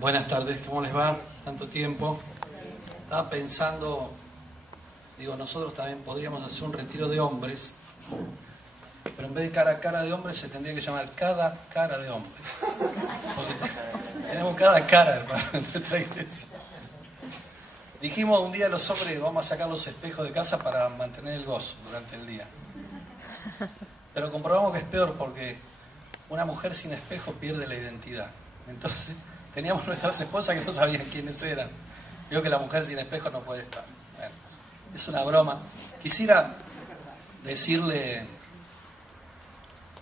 Buenas tardes, ¿cómo les va? Tanto tiempo. Estaba pensando, nosotros también podríamos hacer un retiro de hombres, pero en vez de cara a cara de hombres se tendría que llamar cada cara de hombre. Porque tenemos cada cara, hermano, en nuestra iglesia. Dijimos un día los hombres vamos a sacar los espejos de casa para mantener el gozo durante el día. Pero comprobamos que es peor porque una mujer sin espejo pierde la identidad. Entonces teníamos nuestras esposas que no sabían quiénes eran. Veo que la mujer sin espejo no puede estar. Bueno, es una broma. Quisiera decirle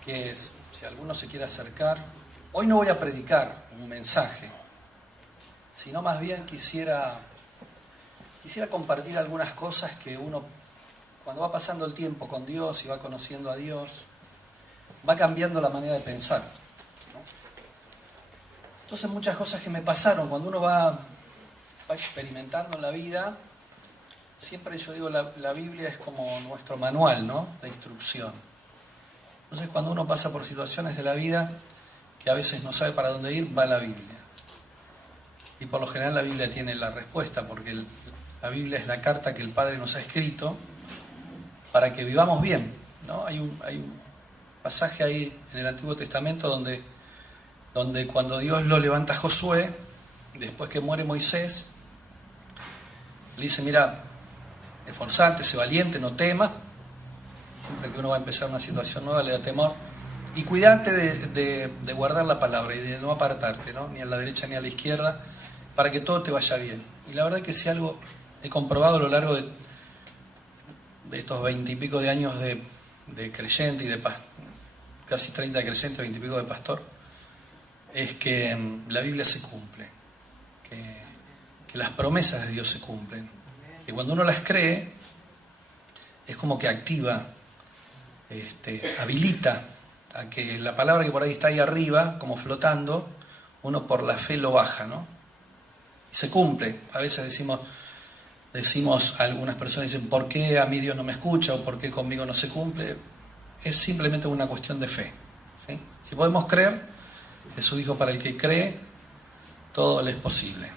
que si alguno se quiere acercar, hoy no voy a predicar un mensaje, sino más bien quisiera compartir algunas cosas que uno, cuando va pasando el tiempo con Dios y va conociendo a Dios, va cambiando la manera de pensar, ¿no? Entonces muchas cosas que me pasaron, cuando uno va experimentando en la vida, siempre yo digo, la Biblia es como nuestro manual, ¿no?, de instrucción. Entonces cuando uno pasa por situaciones de la vida que a veces no sabe para dónde ir, va a la Biblia. Y por lo general la Biblia tiene la respuesta, porque la Biblia es la carta que el Padre nos ha escrito para que vivamos bien, ¿no? Hay un pasaje ahí en el Antiguo Testamento donde cuando Dios lo levanta a Josué, después que muere Moisés, le dice: mira, esforzate, sé valiente, no temas. Siempre que uno va a empezar una situación nueva le da temor. Y cuidate de guardar la palabra y de no apartarte, ¿no?, ni a la derecha ni a la izquierda, para que todo te vaya bien. Y la verdad es que si algo he comprobado a lo largo de estos 20 y pico de años de creyente y de casi 30 de creyente, 20 y pico de pastor, es que la Biblia se cumple, que las promesas de Dios se cumplen, que cuando uno las cree es como que activa, habilita a que la palabra que por ahí está ahí arriba, como flotando, uno por la fe lo baja, ¿no? Y se cumple. A veces decimos, algunas personas dicen: ¿por qué a mí Dios no me escucha? ¿O por qué conmigo no se cumple? Es simplemente una cuestión de fe, ¿sí? Si podemos creer, Jesús dijo: para el que cree, todo le es posible.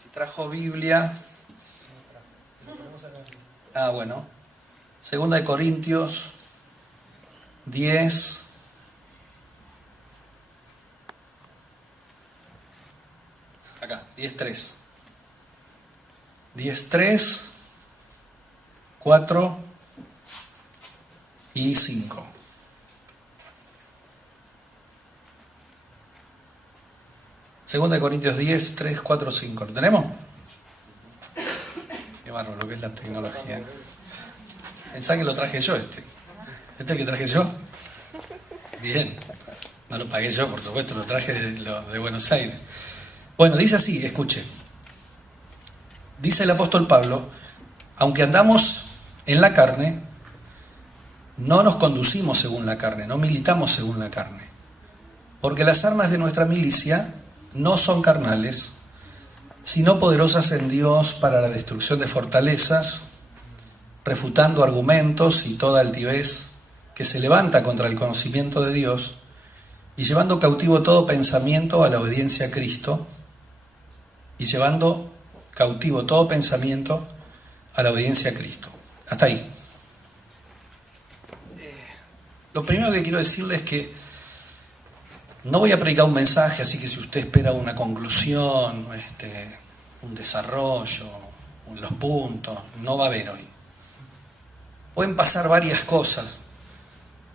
Si trajo Biblia... bueno. 2 de Corintios 10. Acá, 10:3. 10:3, 4 y 5. Segunda de Corintios 10, 3, 4, 5. ¿Lo tenemos? Qué bárbaro lo que es la tecnología. Pensá que lo traje yo ¿Este es el que traje yo? Bien. No lo pagué yo, por supuesto, lo traje de Buenos Aires. Bueno, dice así, escuche. Dice el apóstol Pablo: aunque andamos en la carne, no nos conducimos según la carne, no militamos según la carne. Porque las armas de nuestra milicia no son carnales, sino poderosas en Dios para la destrucción de fortalezas, refutando argumentos y toda altivez que se levanta contra el conocimiento de Dios, y llevando cautivo todo pensamiento a la obediencia a Cristo, y llevando cautivo todo pensamiento a la obediencia a Cristo. Hasta ahí. Lo primero que quiero decirles es que no voy a predicar un mensaje, así que si usted espera una conclusión, un desarrollo, los puntos, no va a haber hoy. Pueden pasar varias cosas.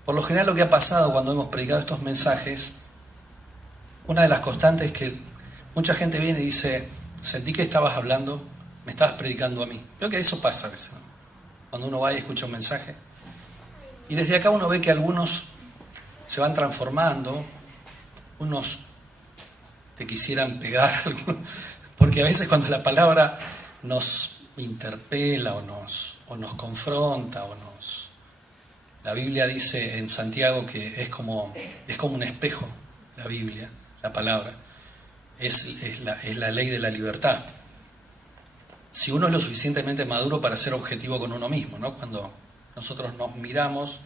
Por lo general lo que ha pasado cuando hemos predicado estos mensajes, una de las constantes es que mucha gente viene y dice: sentí que estabas hablando, me estabas predicando a mí. Creo que eso pasa a veces, ¿no?, cuando uno va y escucha un mensaje. Y desde acá uno ve que algunos se van transformando, unos te quisieran pegar, porque a veces cuando la palabra nos interpela o nos confronta la Biblia dice en Santiago que es como un espejo, la Biblia, la palabra, es la ley de la libertad. si uno es lo suficientemente maduro para ser objetivo con uno mismo, ¿no? Cuando nosotros nos miramos,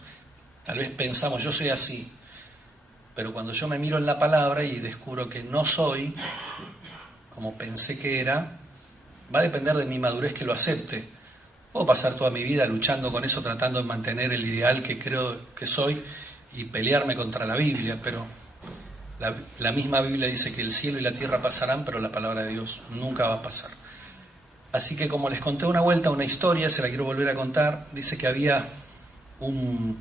tal vez pensamos, yo soy así, pero cuando yo me miro en la palabra y descubro que no soy como pensé que era, va a depender de mi madurez que lo acepte. Puedo pasar toda mi vida luchando con eso, tratando de mantener el ideal que creo que soy y pelearme contra la Biblia, pero la misma Biblia dice que el cielo y la tierra pasarán, pero la palabra de Dios nunca va a pasar. Así que como les conté una vuelta, una historia, se la quiero volver a contar, dice que había un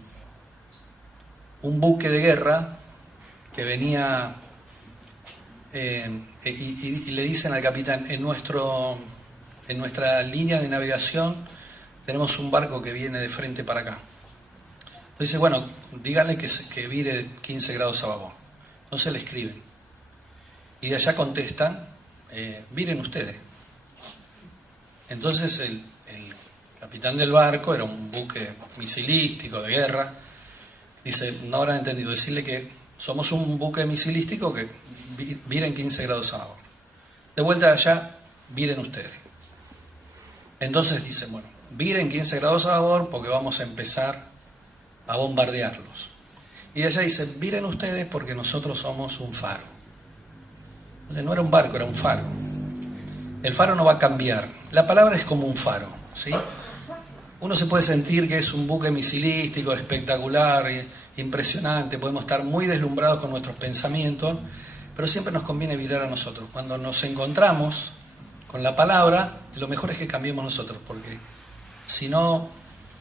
buque de guerra que venía y le dicen al capitán, en nuestra línea de navegación tenemos un barco que viene de frente para acá. Entonces dice, bueno, díganle que vire 15 grados a babor. Entonces le escriben. Y de allá contestan, viren ustedes. Entonces el capitán del barco, era un buque misilístico de guerra, dice, no habrán entendido, decirle que somos un buque misilístico que viren 15 grados a babor. De vuelta de allá, viren ustedes. Entonces dicen, bueno, viren 15 grados a babor porque vamos a empezar a bombardearlos. Y ella dice, viren ustedes porque nosotros somos un faro. Entonces, no era un barco, era un faro. El faro no va a cambiar. La palabra es como un faro, ¿sí? Uno se puede sentir que es un buque misilístico, espectacular, impresionante, podemos estar muy deslumbrados con nuestros pensamientos, pero siempre nos conviene virar a nosotros. Cuando nos encontramos con la palabra, lo mejor es que cambiemos nosotros, porque si no,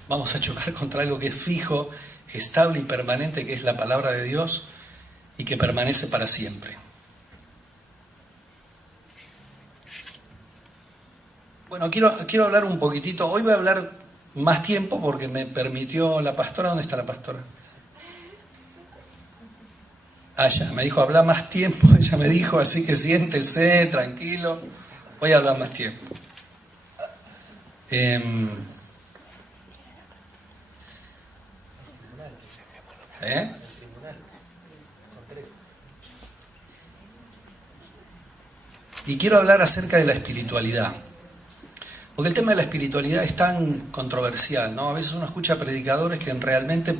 vamos a chocar contra algo que es fijo, estable y permanente, que es la palabra de Dios y que permanece para siempre. Bueno, quiero hablar un poquitito, hoy voy a hablar más tiempo porque me permitió la pastora. ¿Dónde está la pastora? Allá, me dijo hablar más tiempo, ella me dijo, así que siéntese, tranquilo, voy a hablar más tiempo. Y quiero hablar acerca de la espiritualidad. Porque el tema de la espiritualidad es tan controversial, ¿no? A veces uno escucha predicadores que realmente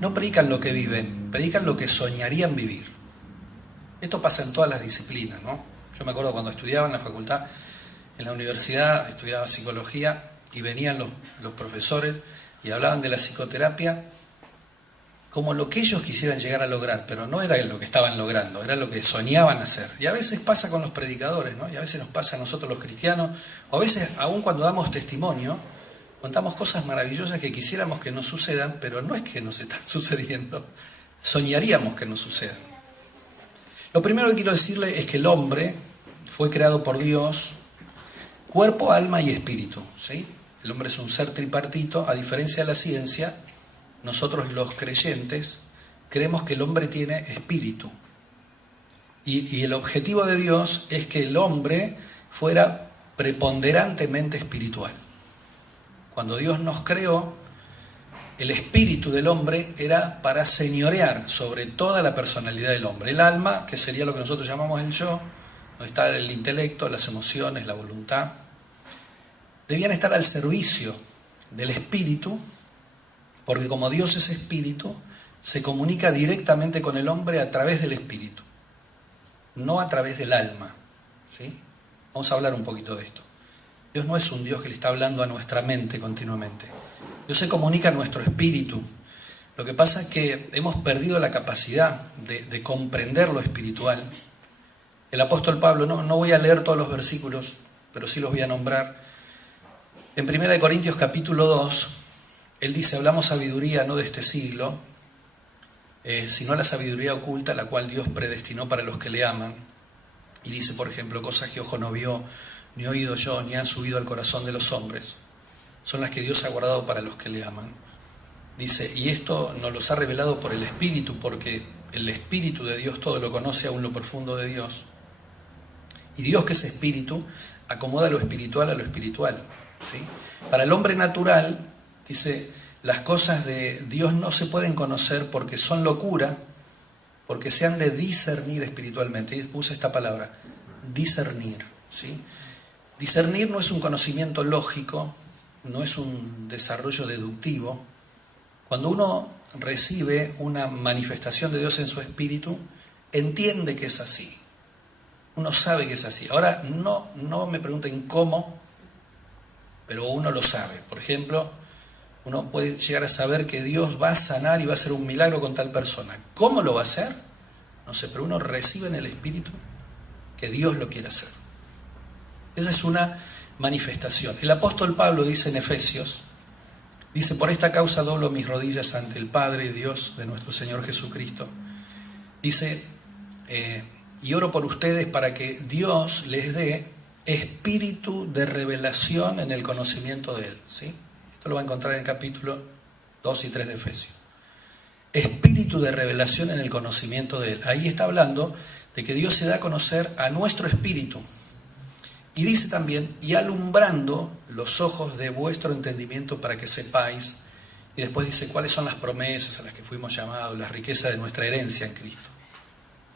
no predican lo que viven, predican lo que soñarían vivir. Esto pasa en todas las disciplinas, ¿no? Yo me acuerdo cuando estudiaba en la facultad, en la universidad, estudiaba psicología y venían los profesores y hablaban de la psicoterapia como lo que ellos quisieran llegar a lograr, pero no era lo que estaban logrando, era lo que soñaban hacer. Y a veces pasa con los predicadores, ¿no? Y a veces nos pasa a nosotros los cristianos, o a veces aún cuando damos testimonio, contamos cosas maravillosas que quisiéramos que nos sucedan, pero no es que nos están sucediendo, soñaríamos que nos sucedan. Lo primero que quiero decirle es que el hombre fue creado por Dios, cuerpo, alma y espíritu, ¿sí? El hombre es un ser tripartito, a diferencia de la ciencia. Nosotros los creyentes creemos que el hombre tiene espíritu. Y el objetivo de Dios es que el hombre fuera preponderantemente espiritual. Cuando Dios nos creó, el espíritu del hombre era para señorear sobre toda la personalidad del hombre. El alma, que sería lo que nosotros llamamos el yo, donde está el intelecto, las emociones, la voluntad, debían estar al servicio del espíritu, porque como Dios es espíritu, se comunica directamente con el hombre a través del espíritu, no a través del alma, ¿sí? Vamos a hablar un poquito de esto. Dios no es un Dios que le está hablando a nuestra mente continuamente. Dios se comunica a nuestro espíritu. Lo que pasa es que hemos perdido la capacidad de comprender lo espiritual. El apóstol Pablo, no voy a leer todos los versículos, pero sí los voy a nombrar. En 1 Corintios capítulo 2, él dice, hablamos sabiduría no de este siglo, sino la sabiduría oculta, la cual Dios predestinó para los que le aman. Y dice, por ejemplo, cosas que ojo no vio, ni oído oyó, ni han subido al corazón de los hombres. Son las que Dios ha guardado para los que le aman. Dice, y esto nos los ha revelado por el Espíritu, porque el Espíritu de Dios todo lo conoce, aún lo profundo de Dios. Y Dios, que es Espíritu, acomoda lo espiritual a lo espiritual, ¿sí? Para el hombre natural, dice, las cosas de Dios no se pueden conocer porque son locura, porque se han de discernir espiritualmente. Y usa esta palabra, discernir, ¿sí? Discernir no es un conocimiento lógico, no es un desarrollo deductivo. Cuando uno recibe una manifestación de Dios en su espíritu, entiende que es así. Uno sabe que es así. Ahora, no me pregunten cómo, pero uno lo sabe. Por ejemplo, uno puede llegar a saber que Dios va a sanar y va a hacer un milagro con tal persona. ¿Cómo lo va a hacer? No sé, pero uno recibe en el espíritu que Dios lo quiere hacer. Esa es una manifestación. El apóstol Pablo dice en Efesios, dice: por esta causa doblo mis rodillas ante el Padre y Dios de nuestro Señor Jesucristo. Dice, y oro por ustedes para que Dios les dé espíritu de revelación en el conocimiento de Él. ¿Sí? Esto lo va a encontrar en el capítulo 2 y 3 de Efesios. Espíritu de revelación en el conocimiento de Él. Ahí está hablando de que Dios se da a conocer a nuestro espíritu. Y dice también, y alumbrando los ojos de vuestro entendimiento para que sepáis. Y después dice cuáles son las promesas a las que fuimos llamados, las riquezas de nuestra herencia en Cristo.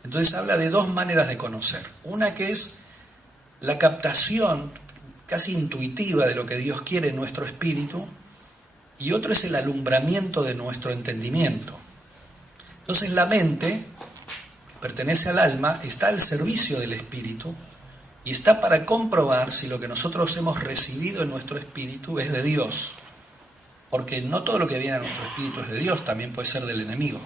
Entonces habla de dos maneras de conocer. Una que es la captación casi intuitiva de lo que Dios quiere en nuestro espíritu, y otro es el alumbramiento de nuestro entendimiento. Entonces la mente pertenece al alma, está al servicio del espíritu, y está para comprobar si lo que nosotros hemos recibido en nuestro espíritu es de Dios. Porque no todo lo que viene a nuestro espíritu es de Dios, también puede ser del enemigo.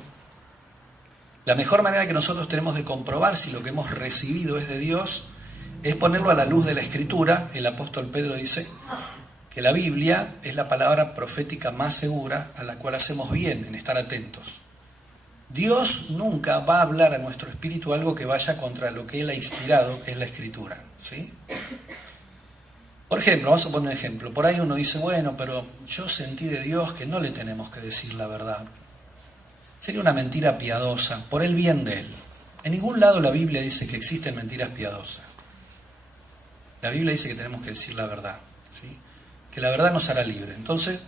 La mejor manera que nosotros tenemos de comprobar si lo que hemos recibido es de Dios es ponerlo a la luz de la Escritura. El apóstol Pedro dice que la Biblia es la palabra profética más segura, a la cual hacemos bien en estar atentos. Dios nunca va a hablar a nuestro espíritu algo que vaya contra lo que Él ha inspirado en la Escritura, ¿sí? Por ejemplo, vamos a poner un ejemplo. Por ahí uno dice, bueno, pero yo sentí de Dios que no le tenemos que decir la verdad. Sería una mentira piadosa, por el bien de Él. En ningún lado la Biblia dice que existen mentiras piadosas. La Biblia dice que tenemos que decir la verdad, ¿sí? Que la verdad nos hará libre. Entonces,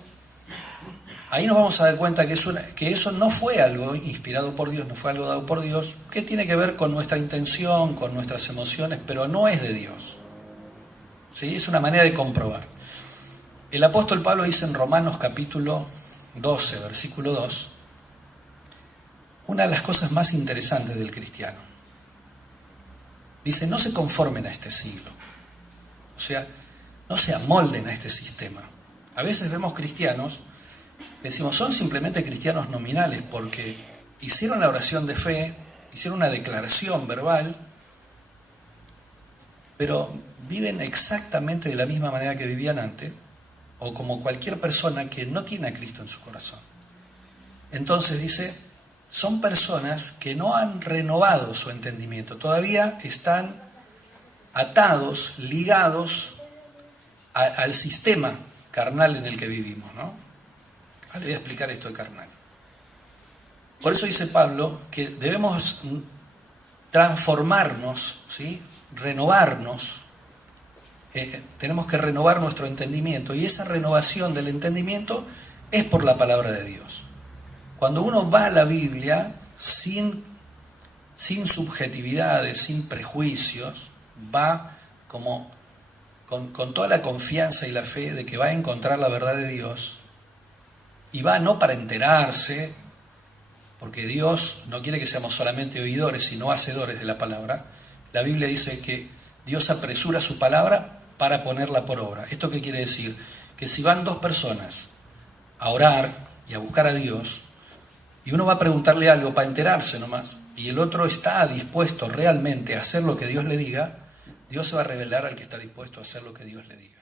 ahí nos vamos a dar cuenta que eso no fue algo inspirado por Dios, no fue algo dado por Dios, que tiene que ver con nuestra intención, con nuestras emociones, pero no es de Dios. ¿Sí? Es una manera de comprobar. El apóstol Pablo dice en Romanos capítulo 12, versículo 2, una de las cosas más interesantes del cristiano. Dice, no se conformen a este siglo. O sea, no se amolden a este sistema. A veces vemos cristianos, decimos, son simplemente cristianos nominales porque hicieron la oración de fe, hicieron una declaración verbal, pero viven exactamente de la misma manera que vivían antes, o como cualquier persona que no tiene a Cristo en su corazón. Entonces dice, son personas que no han renovado su entendimiento, todavía están atados, ligados al sistema carnal en el que vivimos, ¿no? Ahora le voy a explicar esto de carnal. Por eso dice Pablo que debemos transformarnos, ¿sí? Renovarnos, tenemos que renovar nuestro entendimiento, y esa renovación del entendimiento es por la palabra de Dios. Cuando uno va a la Biblia sin subjetividades, sin prejuicios, va como con toda la confianza y la fe de que va a encontrar la verdad de Dios, y va no para enterarse, porque Dios no quiere que seamos solamente oidores, sino hacedores de la palabra. La Biblia dice que Dios apresura su palabra para ponerla por obra. ¿Esto qué quiere decir? Que si van dos personas a orar y a buscar a Dios, y uno va a preguntarle algo para enterarse nomás, y el otro está dispuesto realmente a hacer lo que Dios le diga, Dios se va a revelar al que está dispuesto a hacer lo que Dios le diga.